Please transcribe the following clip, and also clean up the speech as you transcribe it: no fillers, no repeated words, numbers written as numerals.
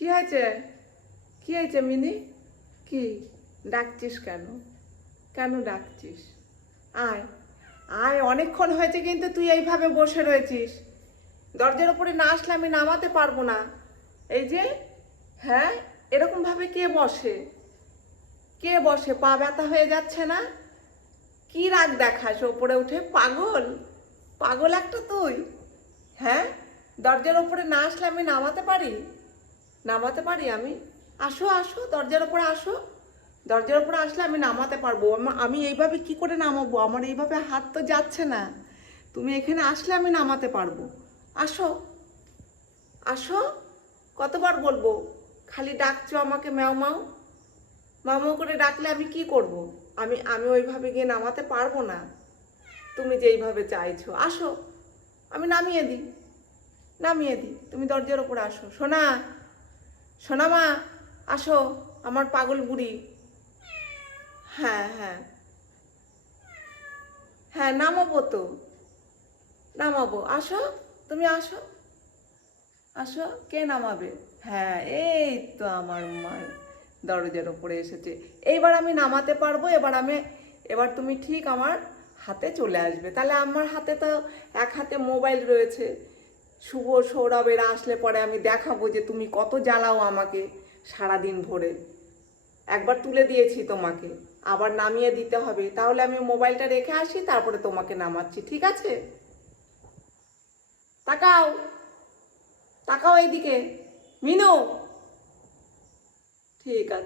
কি হয়েছে? কি হয়েছে মিনি? কি ডাকছিস কেন? কেন ডাকছিস? আয়, আয়, অনেকক্ষণ হয়েছে কিন্তু তুই এইভাবে বসে রয়েছিস। দরজার উপরে না আসলে আমি নামাতে পারবো না। এই যে, হ্যাঁ, এরকমভাবে কে বসে? কে বসে? পা ব্যথা হয়ে যাচ্ছে না? কি রাগ দেখাস ওপরে উঠে? পাগল, পাগল একটা তুই। হ্যাঁ, দরজার ওপরে না আসলে আমি নামাতে পারি? নামাতে পারি আমি? আসো আসো, দরজার ওপরে আসো। দরজার ওপরে আসলে আমি নামাতে পারবো। আমি এইভাবে কি করে নামাবো? আমার এইভাবে হাত তো যাচ্ছে না। তুমি এখানে আসলে আমি নামাতে পারবো। আসো, আসো। কতবার বলবো? খালি ডাকছো আমাকে ম্যাও ম্যাও। ম্যাও ম্যাও করে ডাকলে আমি কি করব? আমি আমি ওইভাবে গিয়ে নামাতে পারবো না। তুমি যেইভাবে চাইছো আসো, আমি নামিয়ে দিই, নামিয়ে দিই। তুমি দরজার ওপরে আসো। সোনা, সোনা মা, আসো, আমার পাগল বুড়ি। হ্যাঁ হ্যাঁ হ্যাঁ, নামাবো তো, নামাবো। আসো, তুমি আসো, আসো। কে নামাবে? হ্যাঁ, এই তো আমার মা দরজার ওপরে এসেছে। এইবার আমি নামাতে পারবো। এবার তুমি ঠিক আমার হাতে চলে আসবে। তাহলে আমার হাতে তো এক হাতে মোবাইল রয়েছে। শুভ সৌরভ এরা আসলে পরে আমি দেখাবো যে তুমি কত জ্বালাও আমাকে সারাদিন ভরে। একবার তুলে দিয়েছি তোমাকে, আবার নামিয়ে দিতে হবে। তাহলে আমি মোবাইলটা রেখে আসি, তারপরে তোমাকে নামাচ্ছি, ঠিক আছে? তাকাও, তাকাও এইদিকে। মিনু, ঠিক আছে।